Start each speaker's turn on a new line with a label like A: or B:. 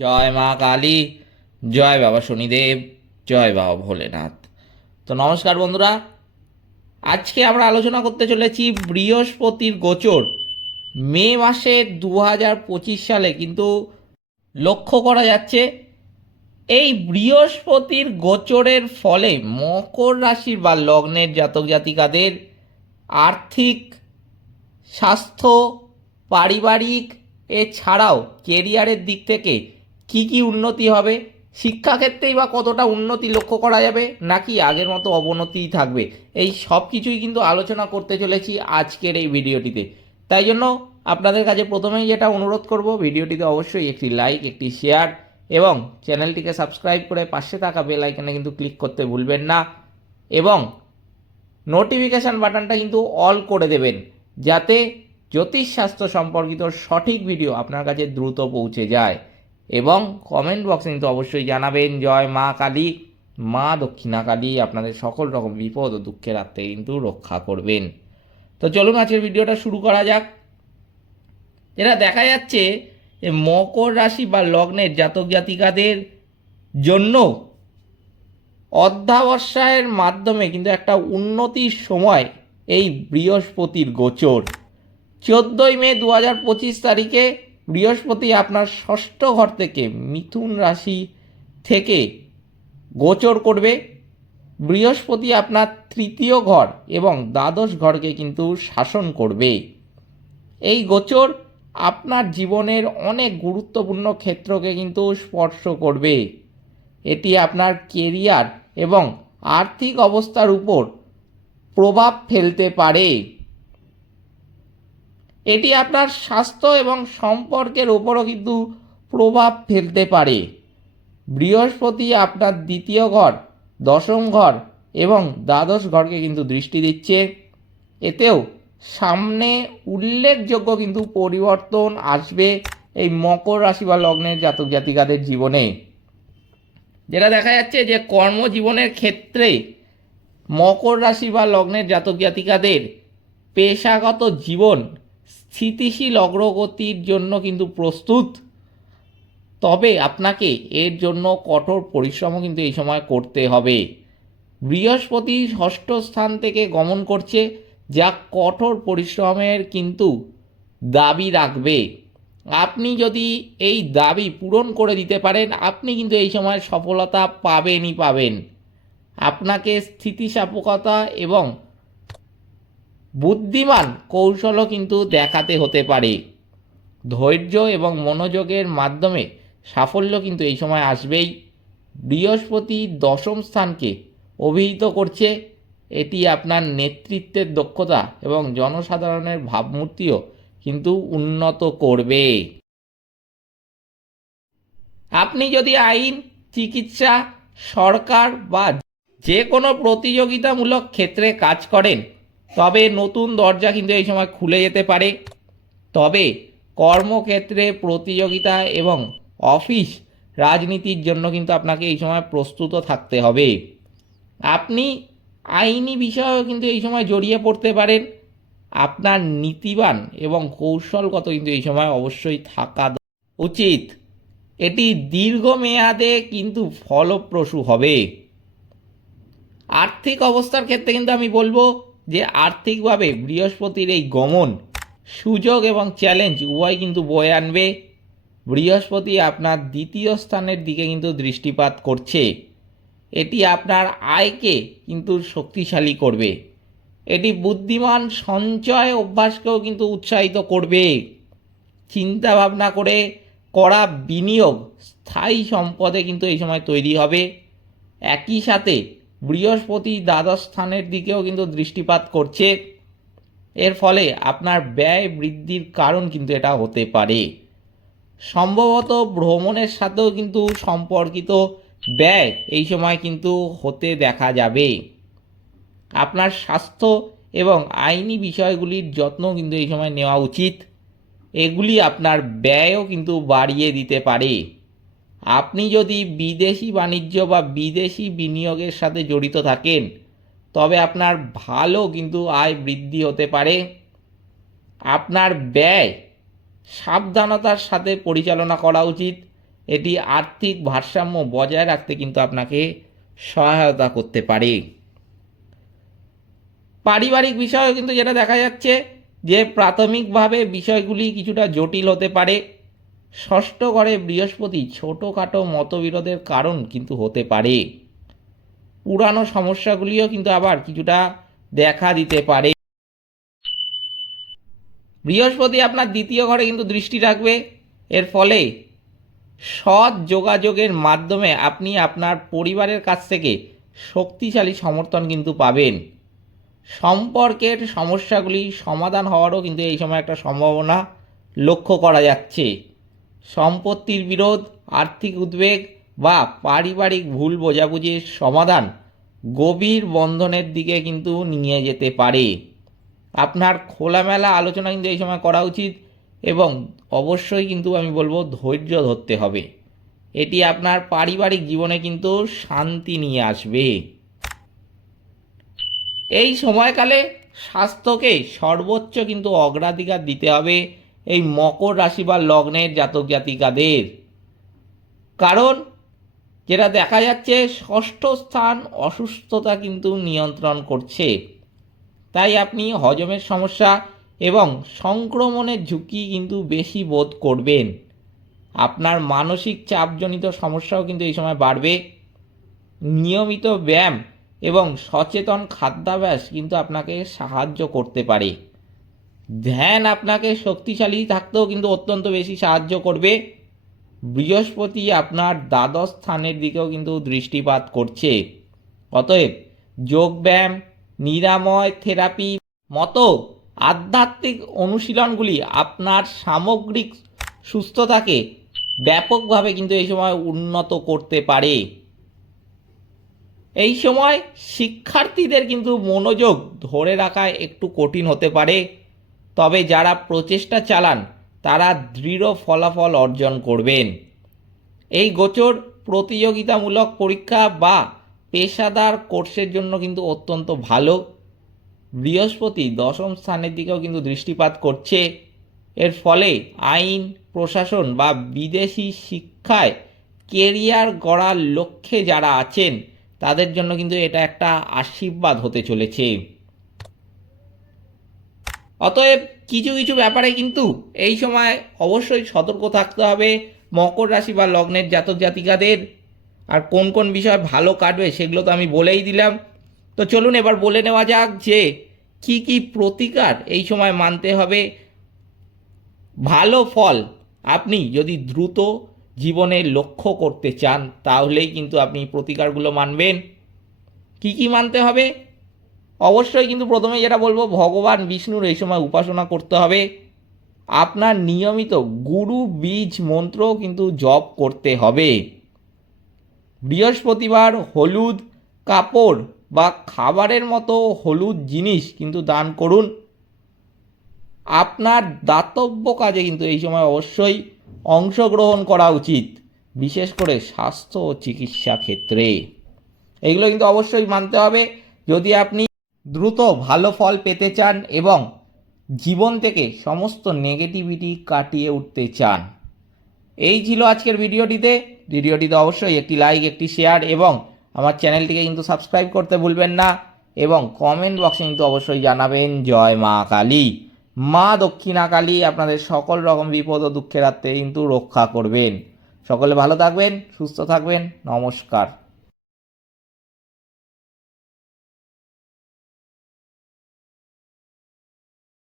A: জয় মা কালী, জয় বাবা শনিদেব, জয় বাবা ভোলেনাথ। তো নমস্কার বন্ধুরা, আজকে আমরা আলোচনা করতে চলেছি বৃহস্পতির গোচর, মে মাসে দু হাজার পঁচিশ সালে, কিন্তু লক্ষ্য করা যাচ্ছে, এই বৃহস্পতির গোচরের ফলে মকর রাশির বা লগ্নের জাতক জাতিকাদের আর্থিক, স্বাস্থ্য, পারিবারিক, এছাড়াও কেরিয়ারের দিক থেকে কি কি উন্নতি হবে? শিক্ষাক্ষেত্রেই বা কতটা উন্নতি লক্ষ্য করা যাবে? নাকি আগের মতো অবনতিই থাকবে? এই সব কিছুই কিন্তু আলোচনা করতে চলেছি আজকের এই ভিডিওটিতে। তাই জন্য আপনাদের কাছে প্রথমেই যেটা অনুরোধ করব, ভিডিওটিতে অবশ্যই একটি লাইক একটি শেয়ার এবং চ্যানেলটিকে সাবস্ক্রাইব করে পাশে থাকা বেল আইকনে কিন্তু ক্লিক করতে ভুলবেন না এবং নোটিফিকেশান বাটনটা কিন্তু অল করে দেবেন যাতে জ্যোতিষশাস্ত্র সম্পর্কিত সঠিক ভিডিও আপনার কাছে দ্রুত পৌঁছে যায়। এবং কমেন্ট বক্সে কিন্তু অবশ্যই জানাবেন। জয় মা কালী। মা দক্ষিণা কালী আপনাদের সকল রকম বিপদ ও দুঃখের হাত থেকে কিন্তু রক্ষা করবেন। তো চলুন আজকের ভিডিওটা শুরু করা যাক। এটা দেখা যাচ্ছে যে মকর রাশি বা লগ্নের জাতক জাতিকাদের জন্য অধ্যাবসায়ের মাধ্যমে কিন্তু একটা উন্নতির সময় এই বৃহস্পতির গোচর। চোদ্দোই মে দু হাজার পঁচিশ তারিখে বৃহস্পতি আপনার ষষ্ঠ ঘর থেকে মিথুন রাশি থেকে গোচর করবে। বৃহস্পতি আপনার তৃতীয় ঘর এবং দ্বাদশ ঘরকে কিন্তু শাসন করবে। এই গোচর আপনার জীবনের অনেক গুরুত্বপূর্ণ ক্ষেত্রকে কিন্তু স্পর্শ করবে। এটি আপনার কেরিয়ার এবং আর্থিক অবস্থার উপর প্রভাব ফেলতে পারে। এটি আপনার স্বাস্থ্য এবং সম্পর্কের ওপরও কিন্তু প্রভাব ফেলতে পারে। বৃহস্পতি আপনার দ্বিতীয় ঘর, দশম ঘর এবং দ্বাদশ ঘরকে কিন্তু দৃষ্টি দিচ্ছে। এতেও সামনে উল্লেখযোগ্য কিন্তু পরিবর্তন আসবে এই মকর রাশি বা লগ্নের জাতক জাতিকাদের জীবনে। যেটা দেখা যাচ্ছে যে কর্মজীবনের ক্ষেত্রে মকর রাশি বা লগ্নের জাতক জাতিকাদের পেশাগত জীবন স্থিতিশীল অগ্রগতির জন্য কিন্তু প্রস্তুত। তবে আপনাকে এর জন্য কঠোর পরিশ্রমও কিন্তু এই সময় করতে হবে। বৃহস্পতি ষষ্ঠ স্থান থেকে গমন করছে, যা কঠোর পরিশ্রমের কিন্তু দাবি রাখবে। আপনি যদি এই দাবি পূরণ করে দিতে পারেন, আপনি কিন্তু এই সময় সফলতা পাবেনই পাবেন। আপনাকে স্থিতিস্থাপকতা এবং বুদ্ধিমান কৌশলও কিন্তু দেখাতে হতে পারে। ধৈর্য এবং মনোযোগের মাধ্যমে সাফল্য কিন্তু এই সময় আসবেই। বৃহস্পতি দশম স্থানকে অভিহিত করছে। এটি আপনার নেতৃত্বের দক্ষতা এবং জনসাধারণের ভাবমূর্তিও কিন্তু উন্নত করবে। আপনি যদি আইন, চিকিৎসা, সরকার বা যে কোনো প্রতিযোগিতামূলক ক্ষেত্রে কাজ করেন তবে নতুন দরজা কিন্তু এই সময় খুলে যেতে পারে। তবে কর্মক্ষেত্রে প্রতিযোগিতা এবং অফিস রাজনীতির জন্য কিন্তু আপনাকে এই সময় প্রস্তুত থাকতে হবে। আপনি আইনি বিষয়েও কিন্তু এই সময় জড়িয়ে পড়তে পারেন। আপনার নীতিবান এবং কৌশলগত কিন্তু এই সময় অবশ্যই থাকা উচিত। এটি দীর্ঘমেয়াদে কিন্তু ফলপ্রসূ হবে। আর্থিক অবস্থার ক্ষেত্রে কিন্তু আমি বলব যে আর্থিকভাবে বৃহস্পতির এই গমন, সুযোগ এবং চ্যালেঞ্জ উভয় কিন্তু বয়ে আনবে। বৃহস্পতি আপনার দ্বিতীয় স্থানের দিকে কিন্তু দৃষ্টিপাত করছে। এটি আপনার আয়কে কিন্তু শক্তিশালী করবে। এটি বুদ্ধিমান সঞ্চয় অভ্যাসকেও কিন্তু উৎসাহিত করবে। চিন্তা ভাবনা করে করা বিনিয়োগ স্থায়ী সম্পদে কিন্তু এই সময় তৈরি হবে। একই সাথে বৃহস্পতি দ্বাদশ স্থানের দিকেও কিন্তু দৃষ্টিপাত করছে। এর ফলে আপনার ব্যয় বৃদ্ধির কারণ কিন্তু এটা হতে পারে। সম্ভবত ভ্রমণের সাথেও কিন্তু সম্পর্কিত ব্যয় এই সময় কিন্তু হতে দেখা যাবে। আপনার স্বাস্থ্য এবং আইনি বিষয়গুলির যত্ন কিন্তু এই সময় নেওয়া উচিত। এগুলি আপনার ব্যয়ও কিন্তু বাড়িয়ে দিতে পারে। আপনি যদি বিদেশি বাণিজ্য বা বিদেশি বিনিয়োগের সাথে জড়িত থাকেন, তবে আপনার ভালো কিন্তু আয় বৃদ্ধি হতে পারে। আপনার ব্যয় সাবধানতার সাথে পরিচালনা করা উচিত। এটি আর্থিক ভারসাম্য বজায় রাখতে কিন্তু আপনাকে সহায়তা করতে পারে। পারিবারিক বিষয়ে কিন্তু যেটা দেখা যাচ্ছে যে প্রাথমিকভাবে বিষয়গুলি কিছুটা জটিল হতে পারে। ষষ্ঠ ঘরে বৃহস্পতি ছোটোখাটো মতবিরোধের কারণ কিন্তু হতে পারে। পুরানো সমস্যাগুলিও কিন্তু আবার কিছুটা দেখা দিতে পারে। বৃহস্পতি আপনার দ্বিতীয় ঘরে কিন্তু দৃষ্টি রাখবে। এর ফলে সৎ যোগাযোগের মাধ্যমে আপনি আপনার পরিবারের কাছ থেকে শক্তিশালী সমর্থন কিন্তু পাবেন। সম্পর্কের সমস্যাগুলি সমাধান হওয়ারও কিন্তু এই সময় একটা সম্ভাবনা লক্ষ্য করা যাচ্ছে। সম্পত্তির বিরোধ, আর্থিক উদ্বেগ বা পারিবারিক ভুল বোঝাবুঝির সমাধান গভীর বন্ধনের দিকে কিন্তু নিয়ে যেতে পারে। আপনার খোলামেলা আলোচনা কিন্তু এই সময় করা উচিত এবং অবশ্যই কিন্তু আমি বলব ধৈর্য ধরতে হবে। এটি আপনার পারিবারিক জীবনে কিন্তু শান্তি নিয়ে আসবে। এই সময়কালে স্বাস্থ্যকে সর্বোচ্চ কিন্তু অগ্রাধিকার দিতে হবে। এই মকর রাশি বা লগ্নের জাতক জাতিকাদের। কারণ যেটা দেখা যাচ্ছে, ষষ্ঠ স্থান অসুস্থতা কিন্তু নিয়ন্ত্রণ করছে। তাই আপনি হজমের সমস্যা এবং সংক্রমণের ঝুঁকি কিন্তু বেশি বোধ করবেন। আপনার মানসিক চাপজনিত সমস্যাও কিন্তু এই সময় বাড়বে। নিয়মিত ব্যায়াম এবং সচেতন খাদ্যাভ্যাস কিন্তু আপনাকে সাহায্য করতে পারে। ধ্যান আপনাকে শক্তিশালী থাকতেও কিন্তু অত্যন্ত বেশি সাহায্য করবে। বৃহস্পতি আপনার দ্বাদশ স্থানের দিকেও কিন্তু দৃষ্টিপাত করছে। অতএব যোগব্যায়াম নিরাময় থেরাপি মতো আধ্যাত্মিক অনুশীলনগুলি আপনার সামগ্রিক সুস্থতাকে ব্যাপকভাবে কিন্তু এই সময় উন্নত করতে পারে। এই সময় শিক্ষার্থীদের কিন্তু মনোযোগ ধরে রাখা একটু কঠিন হতে পারে। তবে যারা প্রচেষ্টা চালান, তারা দৃঢ় ফলাফল অর্জন করবেন। এই গোচর প্রতিযোগিতামূলক পরীক্ষা বা পেশাদার কোর্সের জন্য কিন্তু অত্যন্ত ভালো। বৃহস্পতি দশম স্থানের দিকেও কিন্তু দৃষ্টিপাত করছে। এর ফলে আইন, প্রশাসন বা বিদেশি শিক্ষায় কেরিয়ার গড়ার লক্ষ্যে যারা আছেন, তাদের জন্য কিন্তু এটা একটা আশীর্বাদ হতে চলেছে। অতএব কিছু কিছু ব্যাপারে কিন্তু এই সময় অবশ্যই সতর্ক থাকতে হবে। মকর রাশি বা লগ্নের জাতক জাতিকাদের। আর কোন কোন বিষয় ভালো কাটবে সেগুলো তো আমি বলেই দিলাম। তো চলুন এবার বলে নেওয়া যাক যে কি কি প্রতিকার এই সময় মানতে হবে। ভালো ফল আপনি যদি দ্রুত জীবনে লক্ষ্য করতে চান, তাহলেই কিন্তু আপনি প্রতিকারগুলো মানবেন। কি কি মানতে হবে? অবশ্যই কিন্তু প্রথমে যেটা বলব, ভগবান বিষ্ণুর এই সময় উপাসনা করতে হবে। আপনার নিয়মিত গুরু বীজ মন্ত্র কিন্তু জপ করতে হবে। বৃহস্পতিবার হলুদ কাপড় বা খাবারের মতো হলুদ জিনিস কিন্তু দান করুন। আপনার দাতব্য কাজে কিন্তু এই সময় অবশ্যই অংশগ্রহণ করা উচিত, বিশেষ করে স্বাস্থ্য ও চিকিৎসা ক্ষেত্রে। এগুলো কিন্তু অবশ্যই মানতে হবে। যদি আপনি দ্রুত ভালো ফল পেতে চান এবং জীবন থেকে সমস্ত নেগেটিভিটি কাটিয়ে উঠতে চান। এই ছিল আজকের ভিডিওটিতে। ভিডিওটিতে অবশ্যই একটি লাইক একটি শেয়ার এবং আমার চ্যানেলটিকে কিন্তু সাবস্ক্রাইব করতে ভুলবেন না এবং কমেন্ট বক্সে কিন্তু অবশ্যই জানাবেন, জয় মা কালী। মা দক্ষিণা কালী আপনাদের সকল রকম বিপদ ও দুঃখের হাতে কিন্তু রক্ষা করবেন। সকলে ভালো থাকবেন, সুস্থ থাকবেন। নমস্কার।